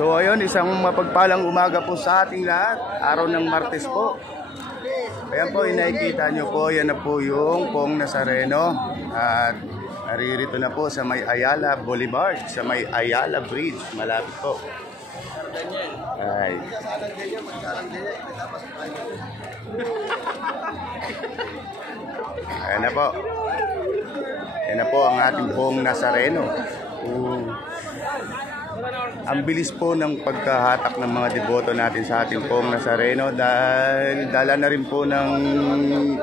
So ayun, isang mapagpalang umaga po sa ating lahat. Araw ng Martes po. Ayan po, nakikita nyo po, yan na po yung Pong Nazareno. At naririto na po sa may Ayala Boulevard, sa may Ayala Bridge. Malapit po. Ay. Ayan na po. Ayan na po ang ating Pong Nazareno. Ang bilis po ng pagkahatak ng mga deboto natin sa ating Pong Nazareno dahil dala na rin po ng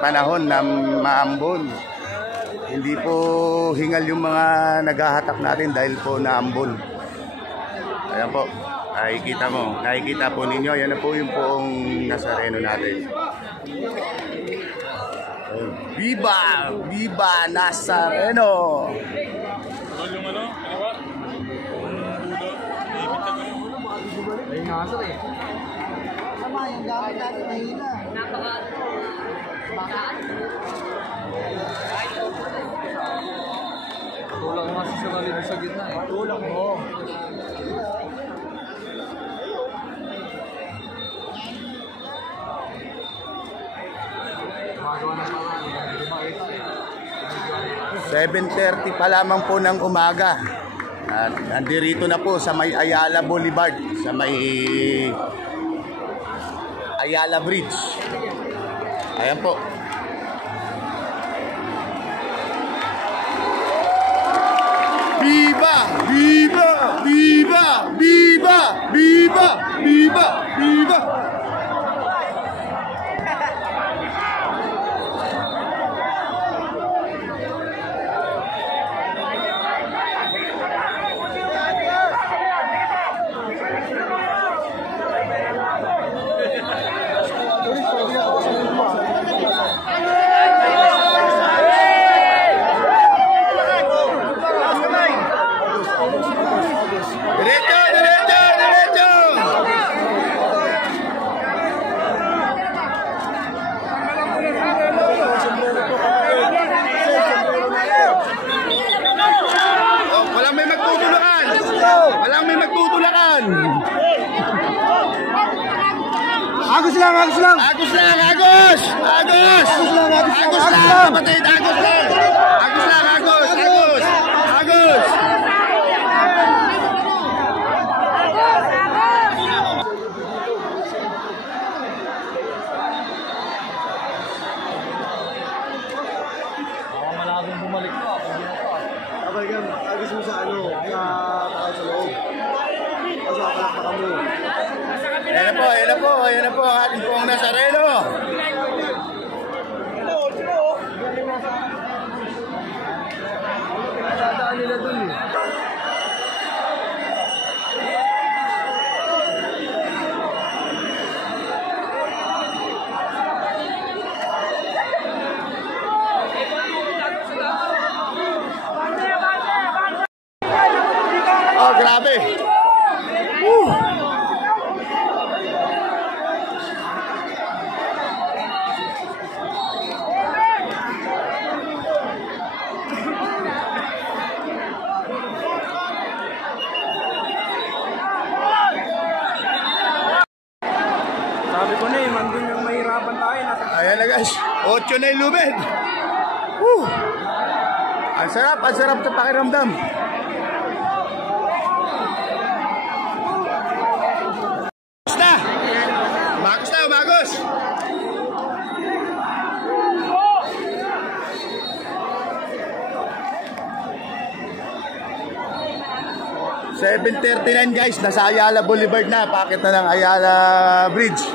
panahon na maambon. Hindi po hingal yung mga naghahatak natin dahil po naambon. Ayan po, nakikita po ninyo, yan na po yung Pong Nazareno natin. Viva! Viva Nazareno! Ay nga sir eh. Sama yung gamit natin mahina. Tulang nga sa sarili sa gitna eh. Tulang mo. Magawa na mga 7:30 pa lamang po ng umaga. At nandirito na po sa may Ayala Boulevard, sa may Ayala Bridge. Ayan po. Viva! Viva! Viva! Viva! Viva! Viva! Viva! Agos lang, agos lang. Agos lang, agos! Agos! Agos lang, agos lang. Agos lang, kapatid, agos lang. Agos lang, agos, agos. Agos! Malabong bumalik pa. Abay ka, agos mo sa ano, takay sa loob. Kasi kapalakpakan mo. Ayan na po ang ating Pong Nazareno. Dadaan nila dun eh. Oh, grabe. Sabi ko na eh, mandun yung mahirapan tayo. Ayan na guys, 8 na yung lubid. Ang sarap sa pakiramdam. Bagos na, bagos. $7:39 guys, nasa Ayala Boulevard na, pakit na ng Ayala Bridge.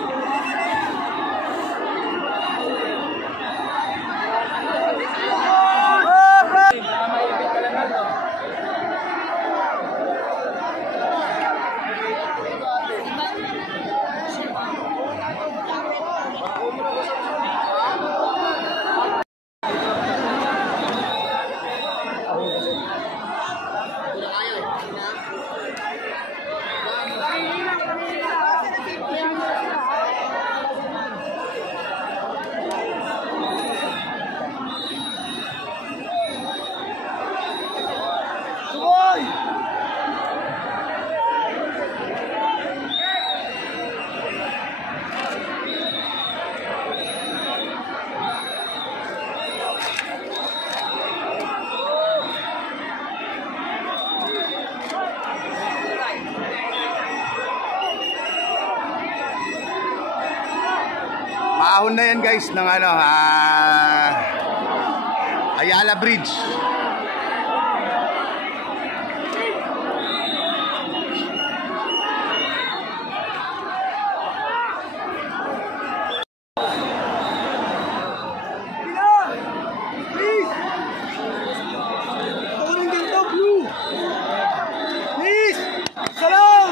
Ahon na yan guys ng ano, Ayala Bridge. Please! Salam!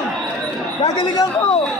Gagalingan ko!